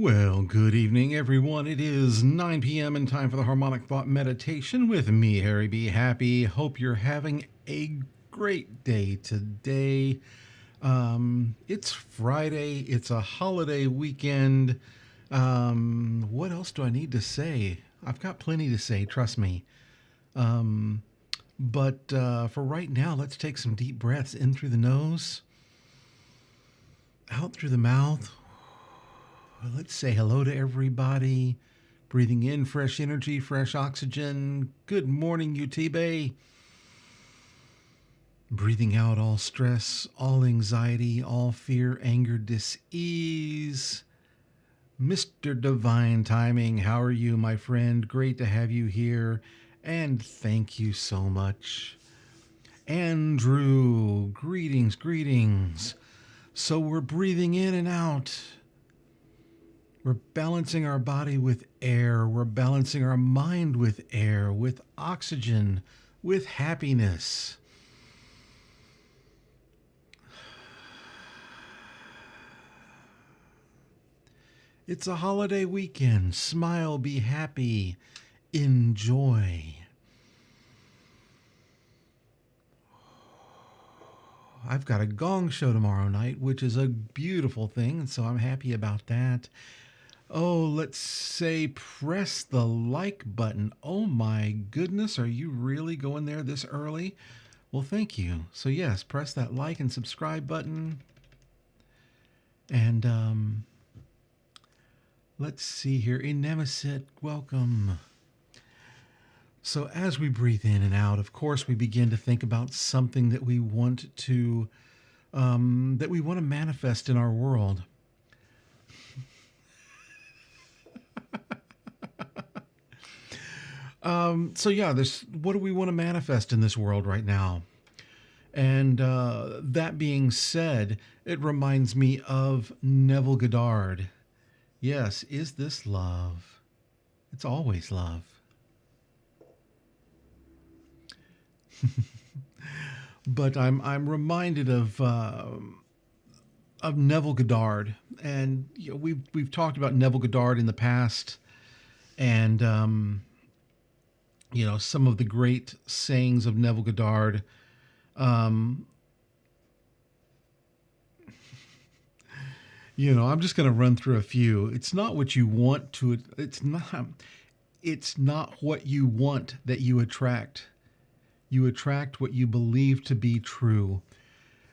Well, good evening, everyone. It is 9 p.m. and time for the Harmonic Thought Meditation with me, Harry B. Happy. Hope you're having a great day today. It's Friday. It's a holiday weekend. What else do I need to say? I've got plenty to say, trust me. But for right now, let's take some deep breaths in through the nose, out through the mouth. Let's say hello to everybody. Breathing in fresh energy, fresh oxygen. Good morning, UTB. Breathing out all stress, all anxiety, all fear, anger, dis-ease. Mr. Divine Timing, how are you, my friend? Great to have you here. And thank you so much. Andrew, greetings, greetings. So we're breathing in and out. We're balancing our body with air. We're balancing our mind with air, with oxygen, with happiness. It's a holiday weekend. Smile, be happy, enjoy. I've got a gong show tomorrow night, which is a beautiful thing, so I'm happy about that. Oh, let's say press the like button. Oh my goodness, are you really going there this early? Well, thank you. So yes, press that like and subscribe button. And let's see here. Inemesit, welcome. So as we breathe in and out, of course, we begin to think about something that we want to manifest in our world. So yeah, what do we want to manifest in this world right now? And that being said, it reminds me of Neville Goddard. Yes, is this love? It's always love. But I'm reminded of Neville Goddard, and you know, we've talked about Neville Goddard in the past, and you know, some of the great sayings of Neville Goddard. You know, I'm just going to run through a few. It's not what you want to. It's not what you want that you attract. You attract what you believe to be true.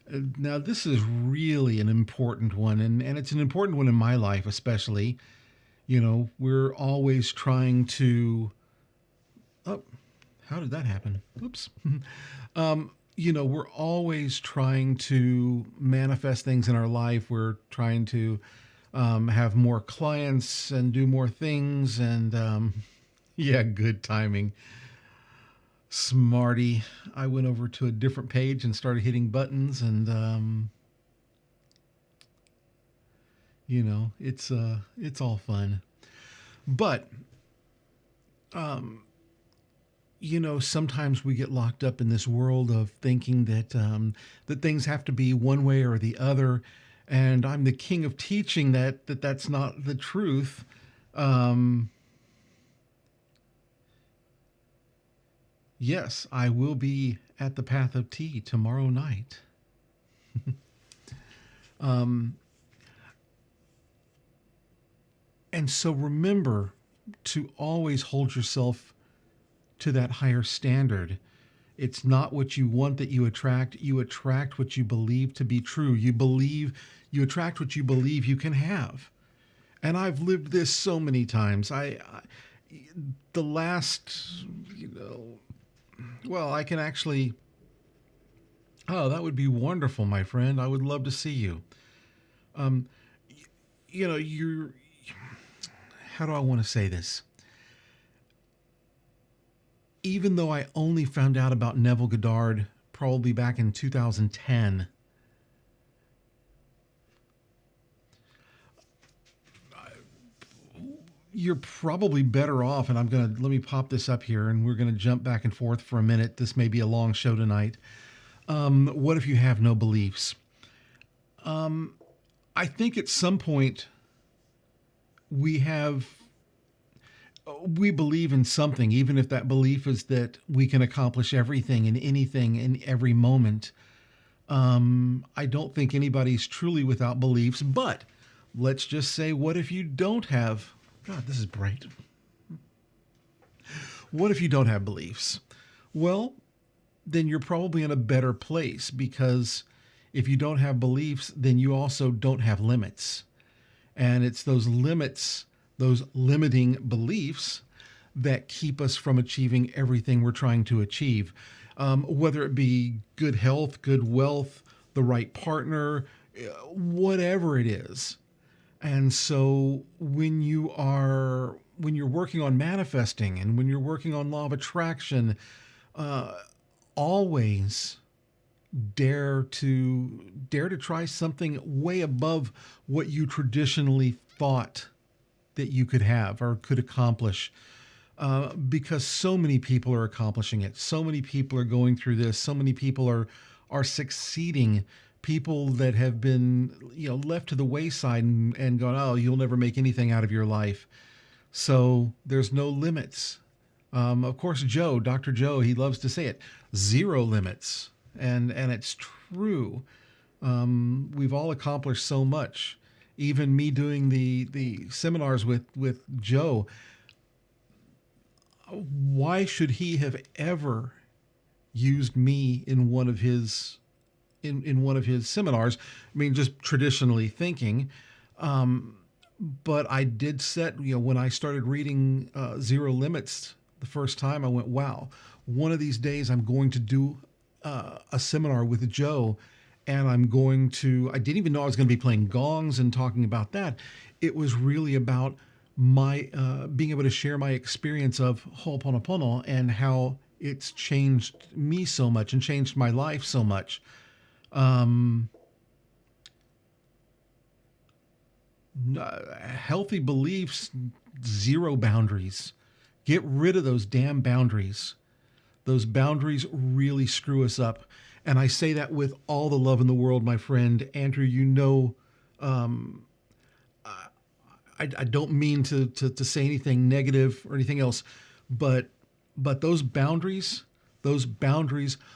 Now, this is really an important one, and it's an important one in my life, especially. You know, we're always trying to. Oh, how did that happen? Oops. You know, we're always trying to manifest things in our life. We're trying to have more clients and do more things. And yeah, good timing. Smarty. I went over to a different page and started hitting buttons, and you know, it's all fun. But you know, sometimes we get locked up in this world of thinking that that things have to be one way or the other, and I'm the king of teaching that's not the truth. Yes, I will be at the Path of Tea tomorrow night. And so remember to always hold yourself to that higher standard. It's not what you want that you attract. You attract what you believe to be true. You attract what you believe you can have. And I've lived this so many times. The last, you know, well, I can actually, oh, that would be wonderful, my friend. I would love to see you. You know, how do I want to say this? Even though I only found out about Neville Goddard probably back in 2010, you're probably better off, and let me pop this up here, and we're going to jump back and forth for a minute. This may be a long show tonight. What if you have no beliefs? I think at some point we have we believe in something, even if that belief is that we can accomplish everything and anything in every moment. I don't think anybody's truly without beliefs, but let's just say, what if you don't have? God, this is bright. What if you don't have beliefs? Well, then you're probably in a better place, because if you don't have beliefs, then you also don't have limits. And it's those limits, those limiting beliefs, that keep us from achieving everything we're trying to achieve. Whether it be good health, good wealth, the right partner, whatever it is. And so when you're working on manifesting and when you're working on law of attraction, uh, always dare to try something way above what you traditionally thought that you could have or could accomplish. Because so many people are accomplishing it. So many people are going through this. So many people are succeeding. People that have been, left to the wayside and gone, oh, you'll never make anything out of your life. So there's no limits. Of course, Dr. Joe, he loves to say it, zero limits, and it's true. We've all accomplished so much. Even me doing the seminars with Joe, why should he have ever used me in one of his in one of his seminars? I mean, just traditionally thinking. But I did set, when I started reading Zero Limits the first time, I went, wow, one of these days I'm going to do a seminar with Joe, and I didn't even know I was going to be playing gongs and talking about that. It was really about my being able to share my experience of Ho'oponopono and how it's changed me so much and changed my life so much. Um, Healthy beliefs, zero boundaries. Get rid of those damn boundaries. Those boundaries really screw us up. And I say that with all the love in the world, my friend. Andrew, um, I don't mean to say anything negative or anything else, but those boundaries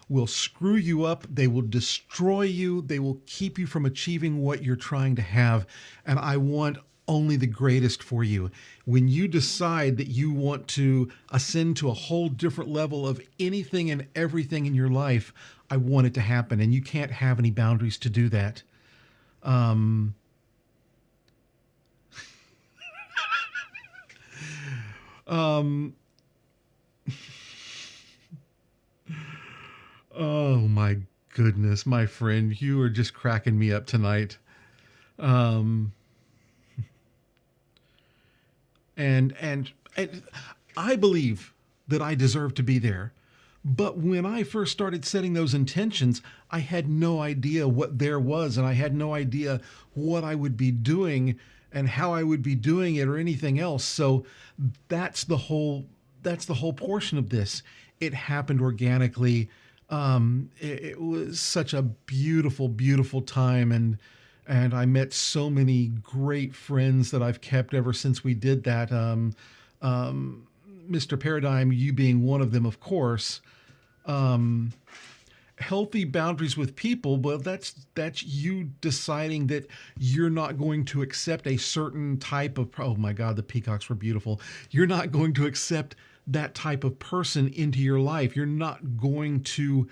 will screw you up. They will destroy you. They will keep you from achieving what you're trying to have. And I want only the greatest for you. When you decide that you want to ascend to a whole different level of anything and everything in your life, I want it to happen. And you can't have any boundaries to do that. Um, um, oh my goodness, my friend, you are just cracking me up tonight. Um, and I believe that I deserve to be there. But when I first started setting those intentions, I had no idea what there was, and I had no idea what I would be doing and how I would be doing it or anything else. So that's the whole that's the whole portion of this. It happened organically. It was such a beautiful, beautiful time, and I met so many great friends that I've kept ever since we did that. Um, Mr. Paradigm, you being one of them, of course. Um, Healthy boundaries with people, but that's you deciding that you're not going to accept a certain type of, oh my god, the peacocks were beautiful. You're not going to accept that type of person into your life. You're not going to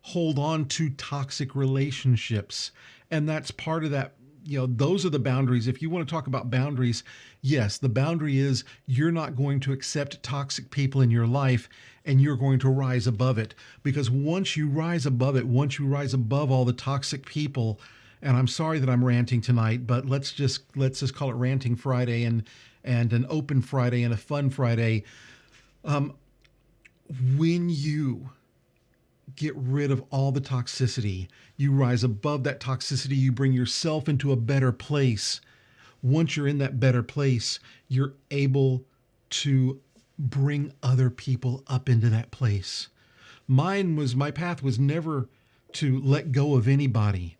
hold on to toxic relationships. And that's part of that. Those are the boundaries. If you want to talk about boundaries, yes, the boundary is you're not going to accept toxic people in your life, and you're going to rise above it. Because once you rise above it, once you rise above all the toxic people, and I'm sorry that I'm ranting tonight, but let's just call it Ranting Friday and an open Friday and a fun Friday. Um, when you get rid of all the toxicity, you rise above that toxicity, you bring yourself into a better place. Once you're in that better place, you're able to bring other people up into that place. My path was never to let go of anybody,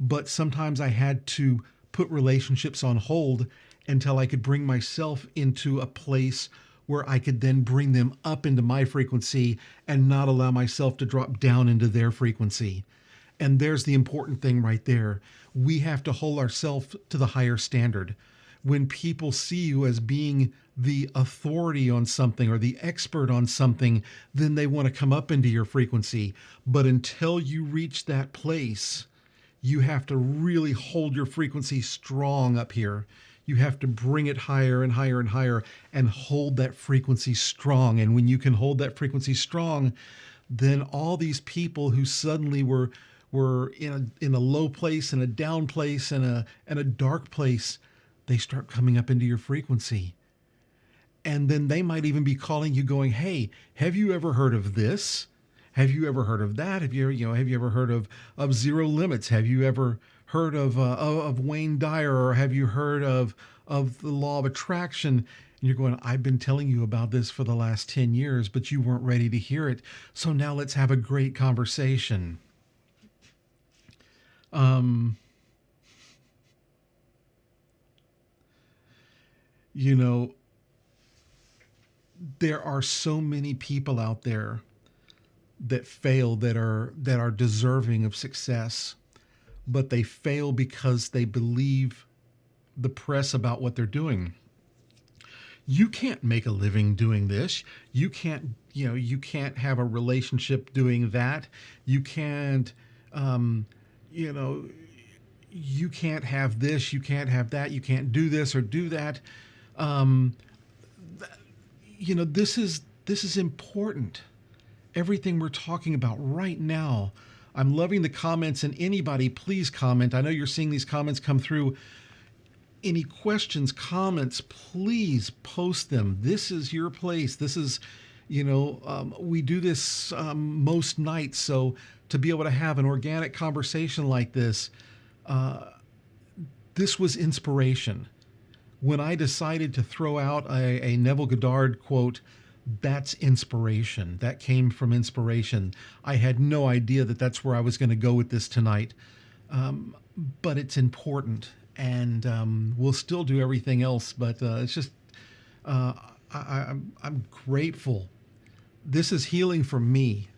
but sometimes I had to put relationships on hold until I could bring myself into a place where I could then bring them up into my frequency and not allow myself to drop down into their frequency. And there's the important thing right there. We have to hold ourselves to the higher standard. When people see you as being the authority on something or the expert on something, then they want to come up into your frequency. But until you reach that place, you have to really hold your frequency strong up here. You have to bring it higher and higher and higher and hold that frequency strong. And when you can hold that frequency strong, then all these people who suddenly were in a low place, in a down place, and a dark place, they start coming up into your frequency. And then they might even be calling you going, "Hey, have you ever heard of this? Have you ever heard of that? Have you ever heard of Zero Limits? Have you ever heard of Wayne Dyer, or have you heard of the law of attraction?" And you're going, "I've been telling you about this for the last 10 years, but you weren't ready to hear it. So now let's have a great conversation." Um, you know, there are so many people out there that fail, that are deserving of success, but they fail because they believe the press about what they're doing. You can't make a living doing this. You can't have a relationship doing that. You can't you know you can't have this, you can't have that, you can't do this or do that. um this is important. Everything we're talking about right now. I'm loving the comments, and anybody, please comment. I know you're seeing these comments come through. Any questions, comments, please post them. This is your place. This is, we do this most nights. So to be able to have an organic conversation like this was inspiration. When I decided to throw out a Neville Goddard quote, that's inspiration. That came from inspiration. I had no idea that that's where I was going to go with this tonight. But it's important, and we'll still do everything else. But it's just, I'm grateful. This is healing for me.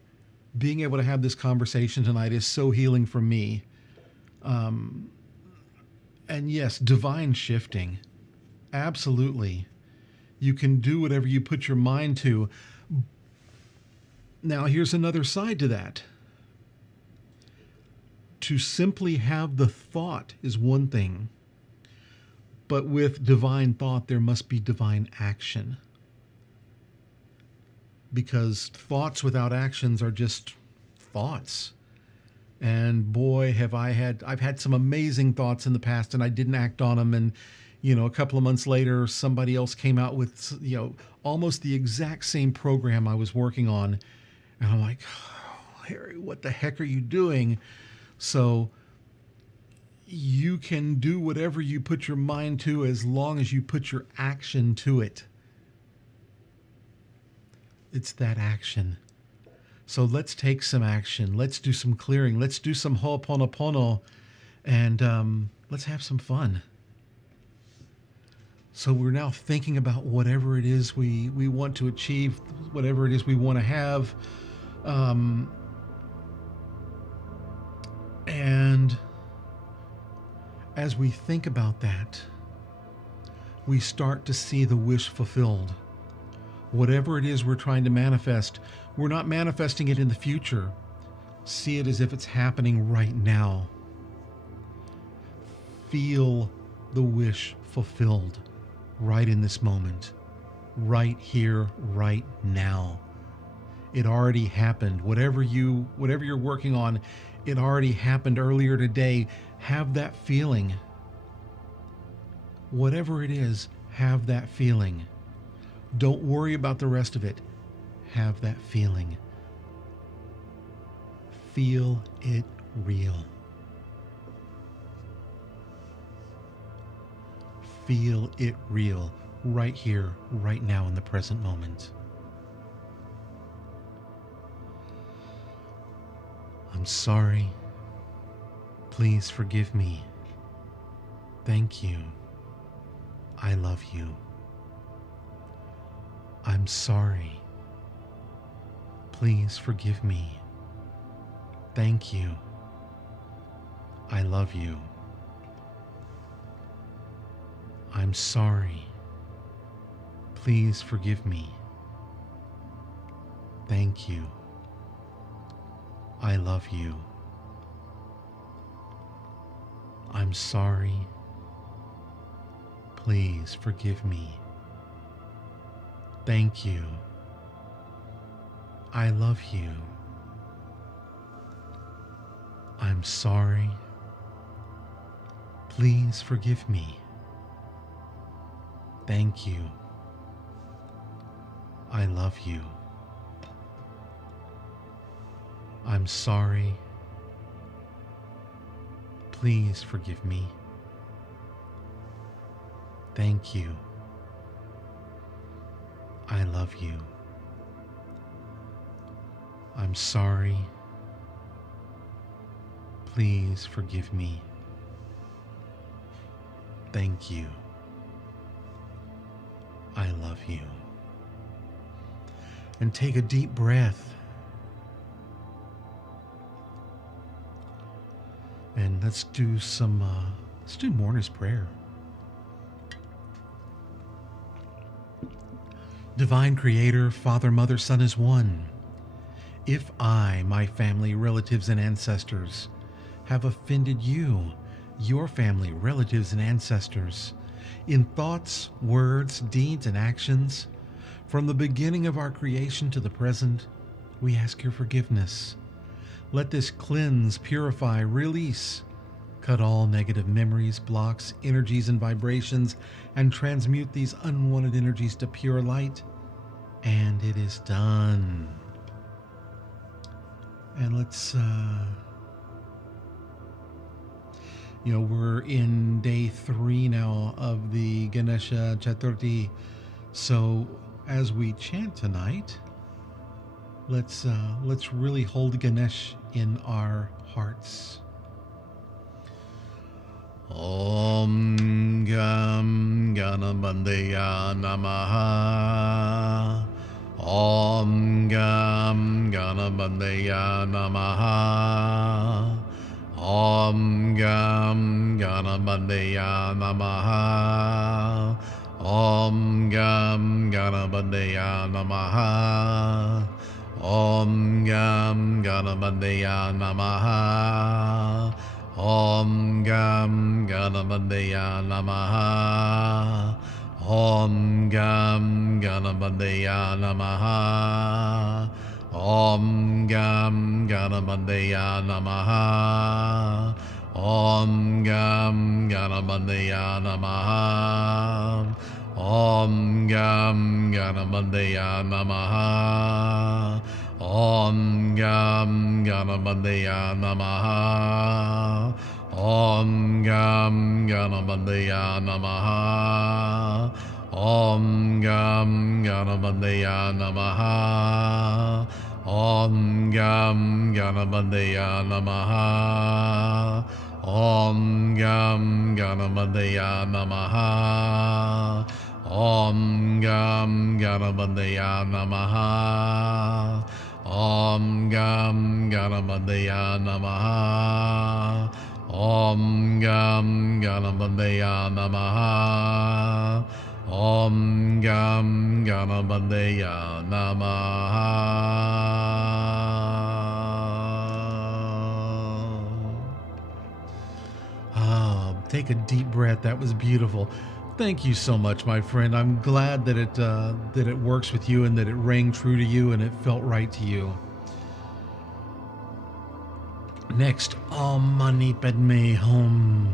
Being able to have this conversation tonight is so healing for me. And yes, divine shifting. Absolutely. You can do whatever you put your mind to. Now, here's another side to that. To simply have the thought is one thing, but with divine thought, there must be divine action. Because thoughts without actions are just thoughts. And boy, I've had some amazing thoughts in the past, and I didn't act on them. And, a couple of months later, somebody else came out with, almost the exact same program I was working on. And I'm like, "Oh, Harry, what the heck are you doing?" So you can do whatever you put your mind to as long as you put your action to it. It's that action. So let's take some action. Let's do some clearing. Let's do some ho'oponopono, and let's have some fun. So we're now thinking about whatever it is we want to achieve, whatever it is we want to have. And as we think about that, we start to see the wish fulfilled. Whatever it is we're trying to manifest, we're not manifesting it in the future. See it as if it's happening right now. Feel the wish fulfilled right in this moment, right here, right now. It already happened. Whatever you're working on, it already happened earlier today. Have that feeling. Whatever it is, have that feeling. Don't worry about the rest of it. Have that feeling. Feel it real. Feel it real right here, right now, in the present moment. I'm sorry. Please forgive me. Thank you. I love you. I'm sorry. Please forgive me. Thank you. I love you. I'm sorry. Please forgive me. Thank you. I love you. I'm sorry. Please forgive me. Thank you. I love you. I'm sorry. Please forgive me. Thank you. I love you. I'm sorry. Please forgive me. Thank you. I love you. I'm sorry. Please forgive me. Thank you. I love you. And take a deep breath. And let's do Mourner's Prayer. Divine Creator, Father, Mother, Son is one. If I, my family, relatives, and ancestors have offended you, your family, relatives, and ancestors, in thoughts, words, deeds, and actions, from the beginning of our creation to the present, we ask your forgiveness. Let this cleanse, purify, release, cut all negative memories, blocks, energies, and vibrations, and transmute these unwanted energies to pure light. And it is done. And let's, we're in day 3 now of the Ganesha Chaturthi. So as we chant tonight, let's really hold Ganesh in our hearts. Om Gam Ganabandaya Namaha. Om Gam Ganabandaya Namaha. Om Gam Ganabandaya Namaha. Om Gam Ganabandaya Namaha. Om Gam Ganabandaya Namaha. Om Gam Ganabandaya Namaha. Om Gam Ganabandaya Namaha. Om Gam Ganabandaya Namaha. Om Gam Ganabandaya Namaha. Om Gam Ganabandaya Namaha. Om Gam Ganabandaya Namaha. Om Gam Ganabandaya Namaha. Om Gam Ganabandaya Namaha. Om Gam Ganabandaya Namaha. Om Gam Ganabandaya Namaha. Om Gam Ganabandaya Namaha. Om Gam Ganabandaya Namaha. Om Gam Ganabandaya Namaha. Om Gam Ganabandaya Namaha. Take a deep breath. That was beautiful. Thank you so much, my friend. I'm glad that it works with you and that it rang true to you and it felt right to you. Next, Om Mani Padme Hum.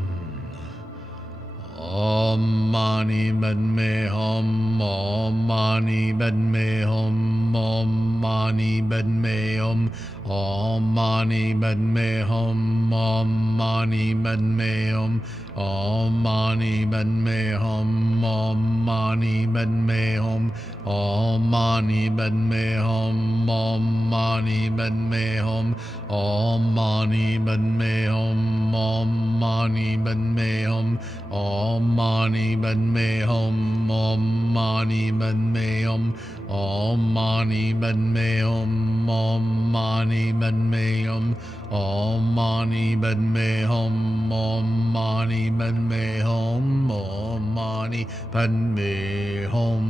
Om Mani Padme Hum. Om Mani Padme Hum. Om Mani Padme Hum. Om Mani Padme Hum. Om Mani Padme Hum. Om Mani Padme Hum. Om Mani Padme Hum. Om Mani Padme Hum. Om Mani Padme Hum. Om Mani Padme Hum. Om Mani Padme Hum. Om Mani Padme Hum. Om Mani Padme Hum. Om Mani Padme Hum. Om Mani Padme Hum. Om Mani Padme Hum. Om Mani Padme Hum. Om Mani Padme Hum.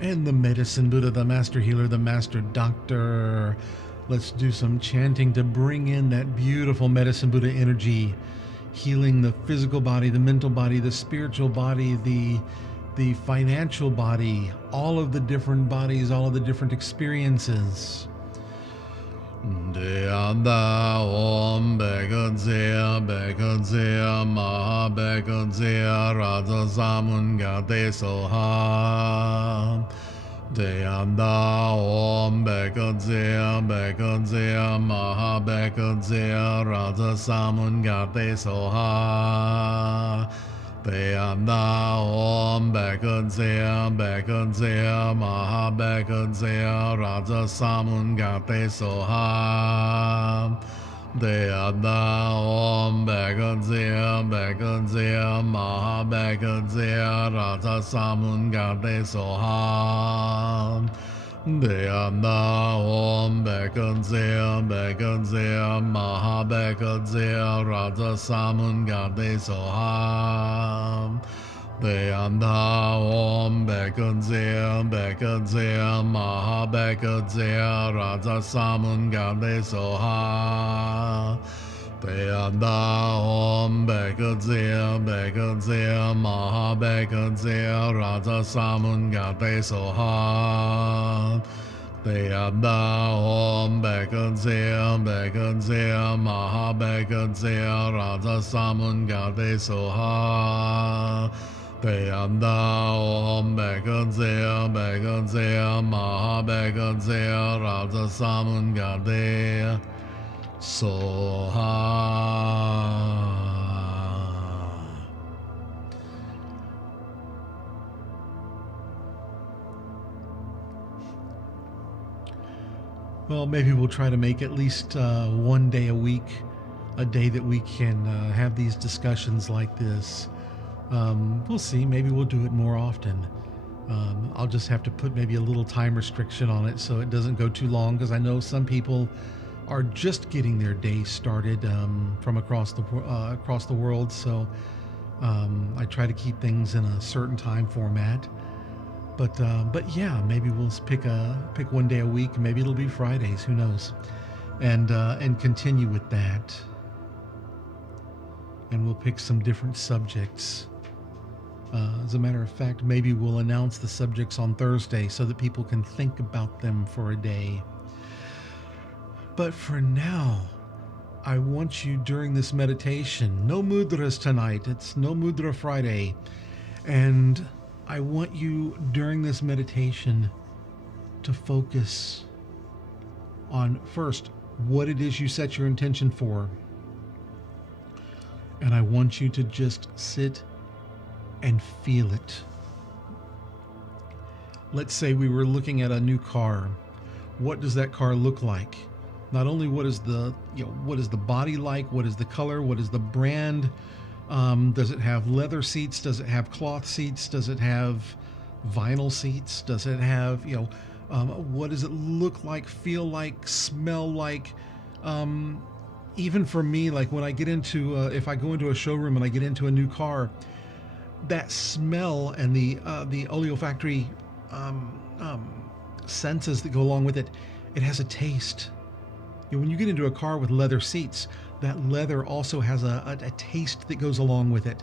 And the medicine Buddha, the master healer, the master doctor. Let's do some chanting to bring in that beautiful medicine Buddha energy, healing the physical body, the mental body, the spiritual body, the financial body, all of the different bodies, all of the different experiences. Deanda Om Bekadzea Bekadzea Maha Bekadzea Raja Samungate Soha. Deanda Om Bekadzea Bekadzea Maha Bekadzea Raja Samungate Soha. Deanda Om Bekadzea Bekadzea Maha Bekadzea Raja Samungate Soha. Deanda Om Bekadzea Bekadzea Maha Bekadzea Raja Samungate Soha. Deanda Om Bekadzea Bekadzea Maha Bekadzea Raja Samungate Soha. Deanda Om Bekadzea Bekadzea Maha Bekadzea Raja Samungate Soha. Deanda Om Bekadzea Bekadzea Maha Bekadzea Raja Samungate Soha. Deanda Om Bekadzea Bekadzea Maha Bekadzea Raja Samungate Soha. Deanda Om Bekadzea Bekadzea Maha Bekadzea Raja Samungate Soha. Well, maybe we'll try to make at least one day a week, a day that we can have these discussions like this. We'll see. Maybe we'll do it more often. I'll just have to put maybe a little time restriction on it so it doesn't go too long, because I know some people are just getting their day started from across the world. So I try to keep things in a certain time format. But yeah, maybe we'll pick one day a week. Maybe it'll be Fridays. Who knows? And continue with that. And we'll pick some different subjects. As a matter of fact, maybe we'll announce the subjects on Thursday so that people can think about them for a day. But for now, I want you during this meditation, no mudras tonight, it's no mudra Friday, and I want you during this meditation to focus on first what it is you set your intention for. And I want you to just sit and feel it. Let's say we were looking at a new car. What does that car look like? Not only what is the body like, what is the color, what is the brand, does it have leather seats, does it have cloth seats, does it have vinyl seats, does it have, what does it look like, feel like, smell like? Even for me, like when I get into, if I go into a showroom and I get into a new car, that smell and the olfactory senses that go along with it, it has a taste. When you get into a car with leather seats, that leather also has a taste that goes along with it.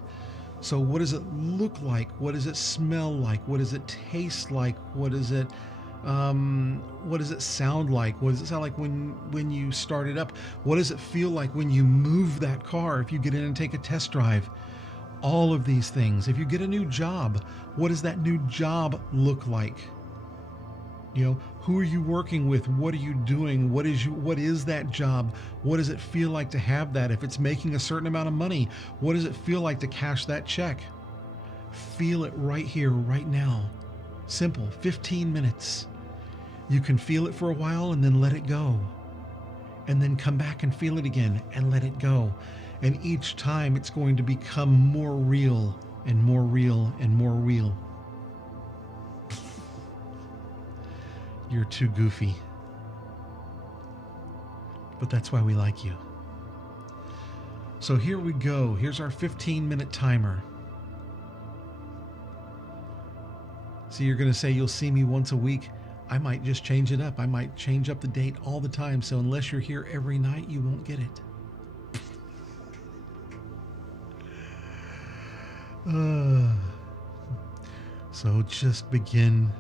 So what does it look like? What does it smell like? What does it taste like? What does it sound like? What does it sound like when you start it up? What does it feel like when you move that car, if you get in and take a test drive? All of these things. If you get a new job, what does that new job look like? Who are you working with? What are you doing? What is that job? What does it feel like to have that? If it's making a certain amount of money, what does it feel like to cash that check? Feel it right here, right now. Simple, 15 minutes. You can feel it for a while and then let it go. And then come back and feel it again and let it go. And each time it's going to become more real and more real and more real. You're too goofy. But that's why we like you. So here we go. Here's our 15-minute timer. So you're going to say you'll see me once a week. I might just change it up. I might change up the date all the time. So unless you're here every night, you won't get it. So just begin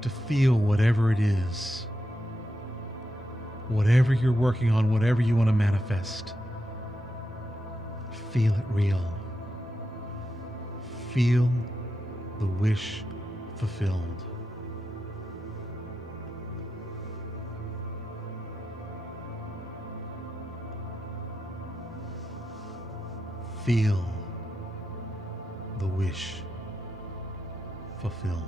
to feel whatever it is. Whatever you're working on, whatever you want to manifest. Feel it real. Feel the wish fulfilled. Feel the wish fulfilled.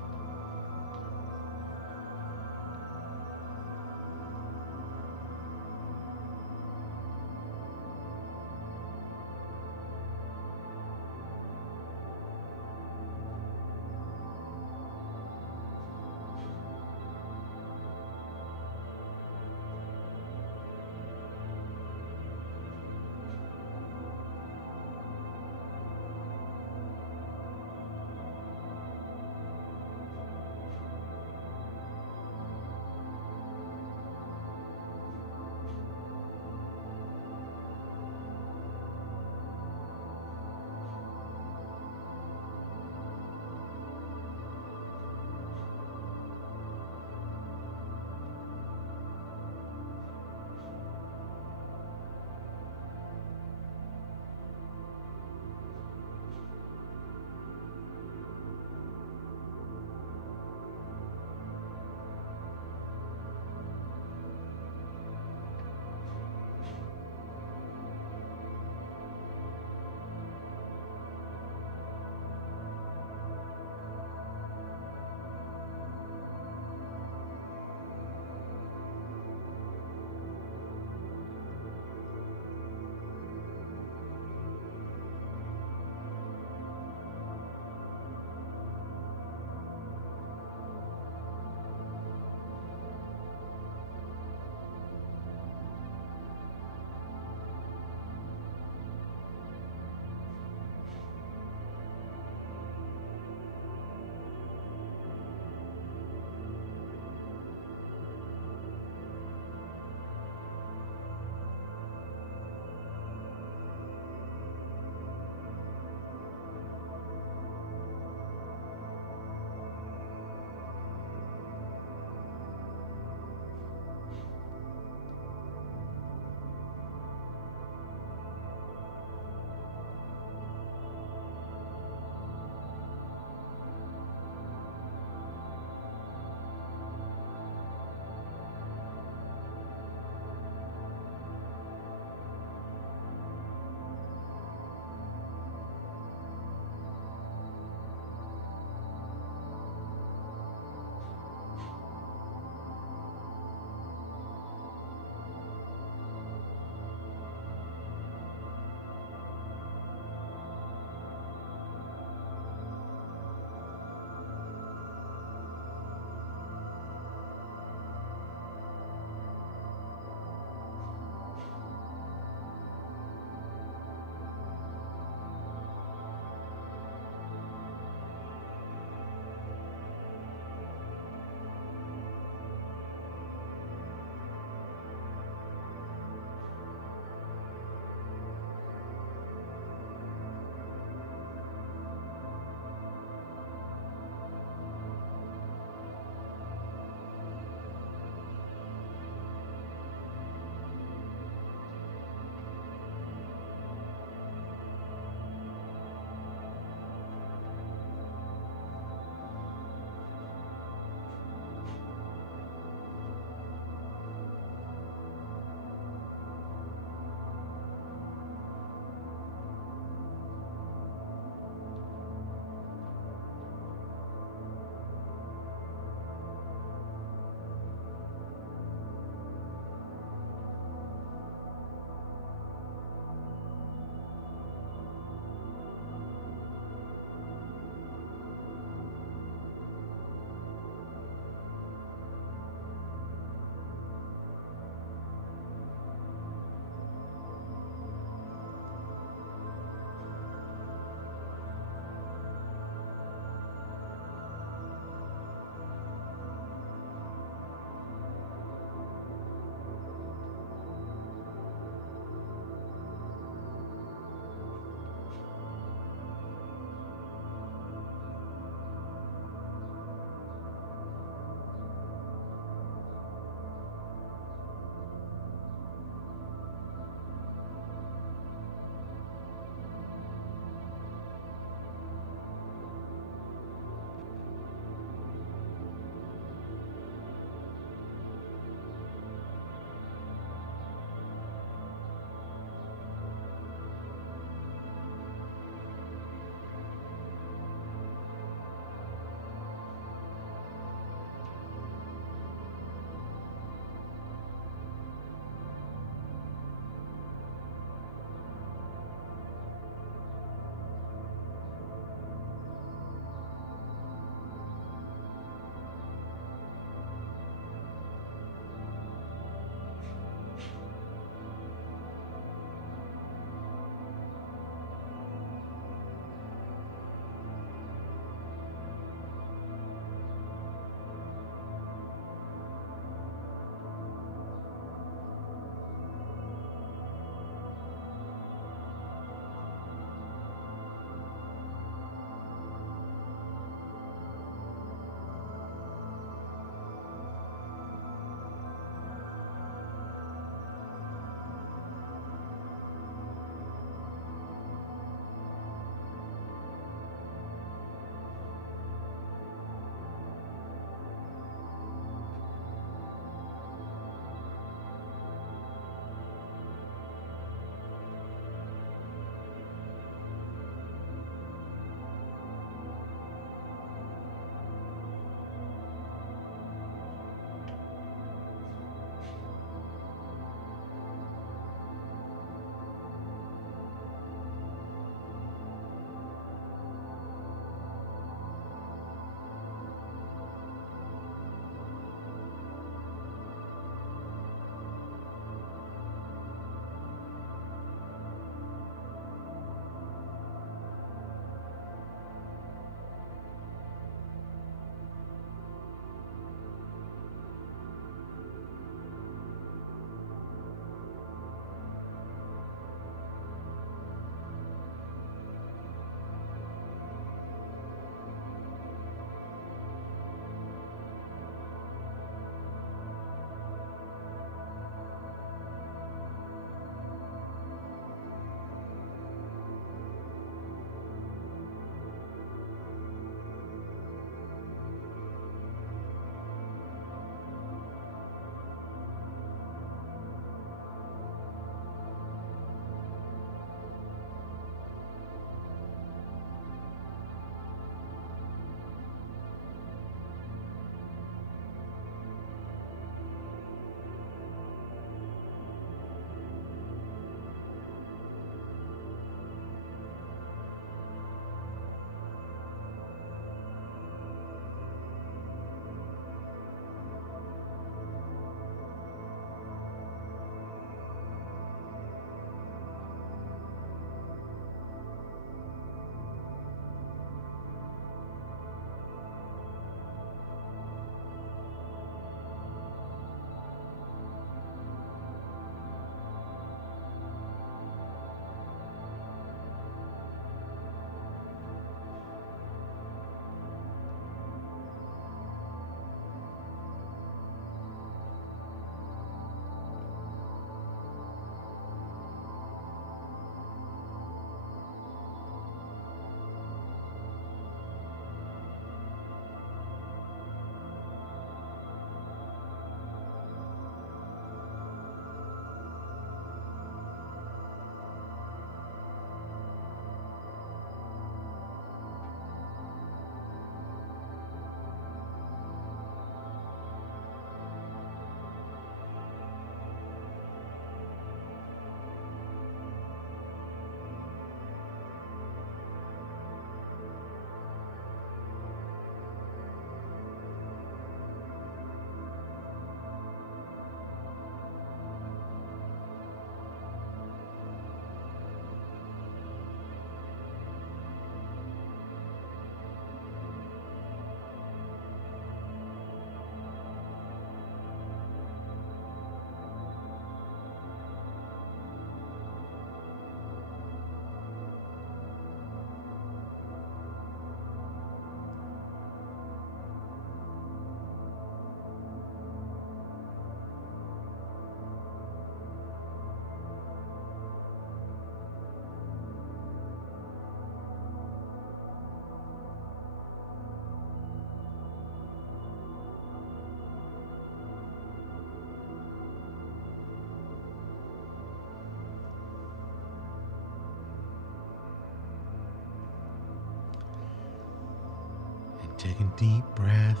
Take a deep breath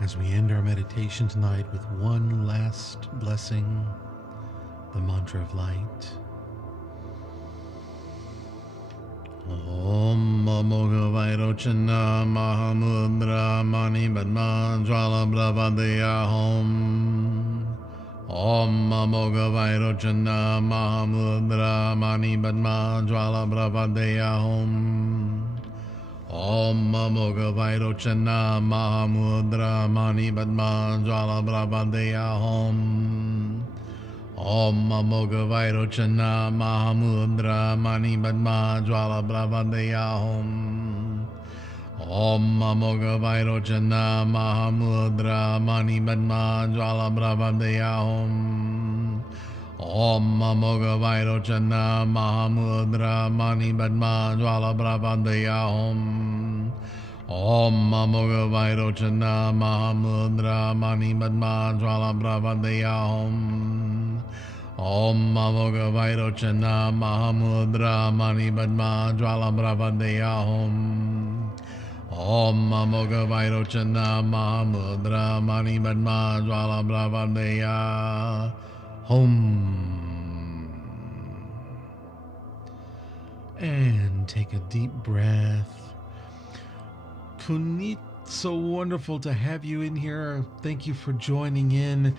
as we end our meditation tonight with one last blessing, the mantra of light. Om Namo Vairochana Mahamudra Mani Padma Jwala Brahmadeya Om. Om Namo Vairochana Mahamudra Mani Padma Jwala Brahmadeya Om. Om Namo Vairochana Mahamudra Mani Padma Jwala Brahmadeya Om. Om Namo Vairochana Mahamudra Mani Padma Jwala Brahmadeya Om. Om Namo Vairochana Mahamudra Mani Padma Jwala Brahmadeya Om. Om Namo Vairochana Mahamudra Mani Padma Jwala Brahmadeya Om. Om Namo Vairochana Mahamudra Mani Padma Jwala Brahmadeya Om. Om Namo Vairochana Mahamudra Mani Padma Jwala Brahmadeya Om. Om Namo Vairochana Mahamudra Mani Padma Jwala Brahmadeya Om. And take a deep breath. Puneet, so wonderful to have you in here. Thank you for joining in.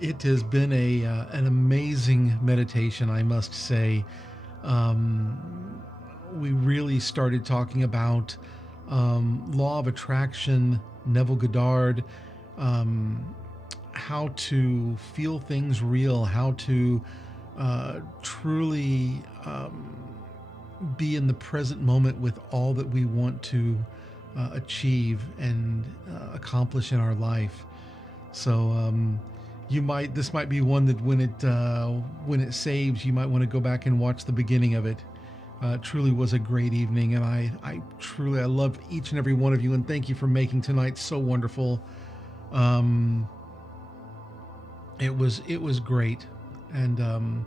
It has been an amazing meditation, I must say. We really started talking about law of attraction, Neville Goddard, how to feel things real, how to truly be in the present moment with all that we want to achieve and accomplish in our life. So this might be one that when it saves, you might want to go back and watch the beginning of it. It truly was a great evening, and I love each and every one of you, and thank you for making tonight so wonderful. It was great, and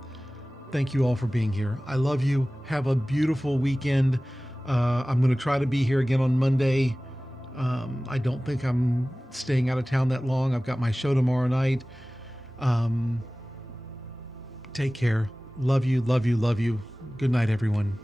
thank you all for being here. I love you. Have a beautiful weekend. I'm going to try to be here again on Monday. I don't think I'm staying out of town that long. I've got my show tomorrow night. Take care. Love you, love you, love you. Good night, everyone.